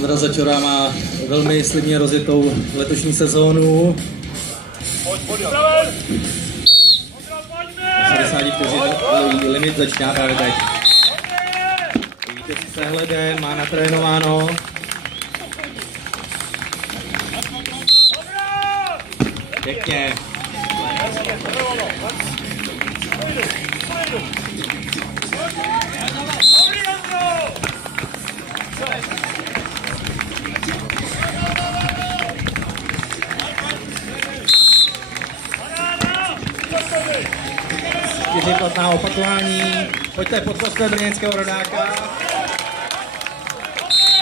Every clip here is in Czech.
Ondra Začora má velmi slibně rozjetou letošní sezónu. 60 vteřin limit začíná právě teď. Víte s přehledem, má natrénováno. Pěkně. Čtyři platná opakování. Pojďte pod postel brněnského rodáka.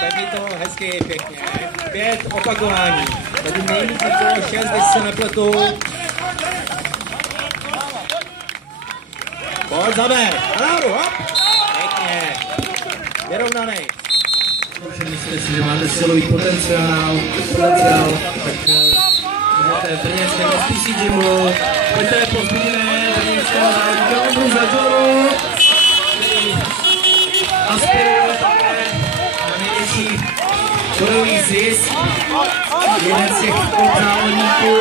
Teď to hezky, pěkně. 5 opakování. Tady nejvíc jako 6, když se nepletu. Pojď, zaber. Nahoru, hop. Pěkně. Vyrovnanej. Myslíte si, že máte silový potenciál, tak můžete v brněnském SPC gymu. Pojďte, pozbudíme brněnského závodníka Ondru Začoru, který aspiruje také na největší bodový zisk. Jeden z těch závodníků,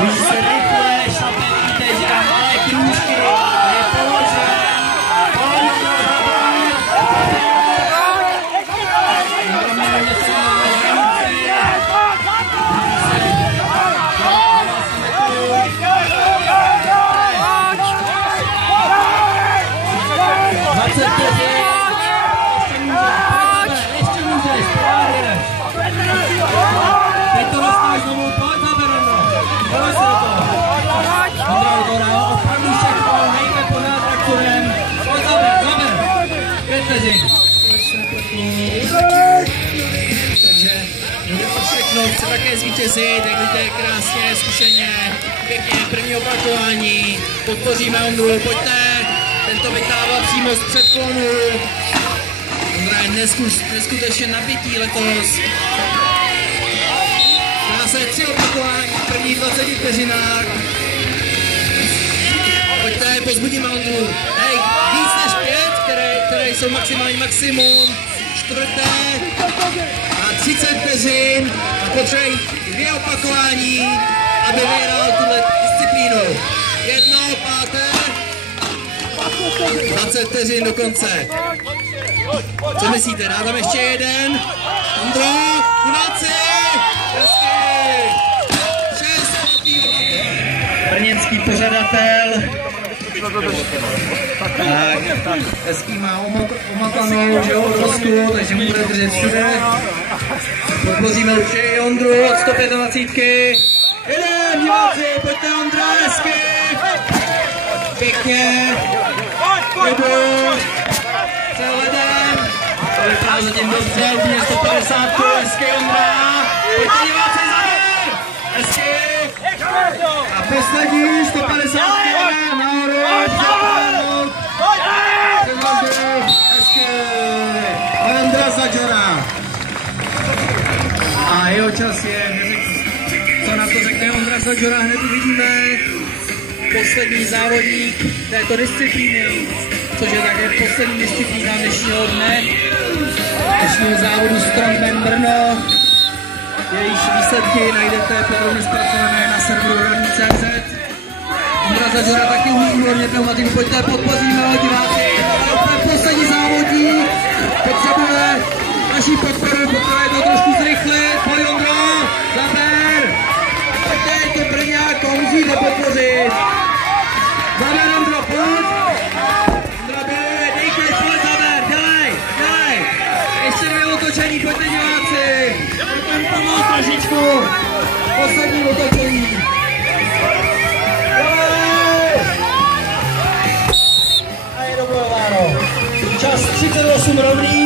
když se rychle šlape, vidíte, že dá malé krůčky, je položen. 5 vteřin. Takže to všechno, chce také zvítězit, jak vidíte, krásně, zkušeně, pěkně, první opakování, podpoříme Ondru, pojďte, tento vytává přímo z předklonu. Ondra je neskutečně nabitý letos. Dá se 3 opakování v prvních 20 vteřinách. Pojďte, pozbudíme Ondru. Hej, víc než 5, které jsou maximální maximum. 4. a 30 vteřin. A potřebují 2 opakování, aby vyhrál tuhle disciplínu. 1, 5. 20 vteřin do konce. Co myslíte, dá tam ještě jeden? Ondro, diváci! Hezky! 6 platý. Brněnský pořadatel. Tak, hezký má omakanou, že jo, rostku, takže mu bude držet všude. Podpoříme určitě i Ondru od 125. Jeden, diváci, pojďte Ondra, hezky! Pěkně! Jedu! Přehledem! To vypadá zatím dobře, úplně 150, hezky Ondra! Pojďte diváci, zaber! Hezky! A poslední 150, nahoru, přehlednout! Přehlednout, hezky! Ondra Začora! A jeho čas je, co na to řekne Ondra Začora, hned uvidíme. Poslední závodník této disciplíny, což je také poslední disciplína dnešního dne, dnešního závodu Strongman Brno. Jejíž výsledky najdete podrobně zpracované na serveru running.cz. Ondra Začora taky umí úrovně pneumatiku, pojďte, podpoříme ho, diváci. To je poslední závodník, potřebuje naší podporu, potřebuje to trošku zrychlit. Pojď Ondro, zaber! Pojďte, je to Brňák, musíte podpořit. Zaber Ondro, pojď! Ondra, dejte, pojď, zaber, dělej! Ještě 2 otočení, pojďte diváci! Pojďte pomoct trošičku! Poslední otočení! A je dobojováno. Čas 38 rovný.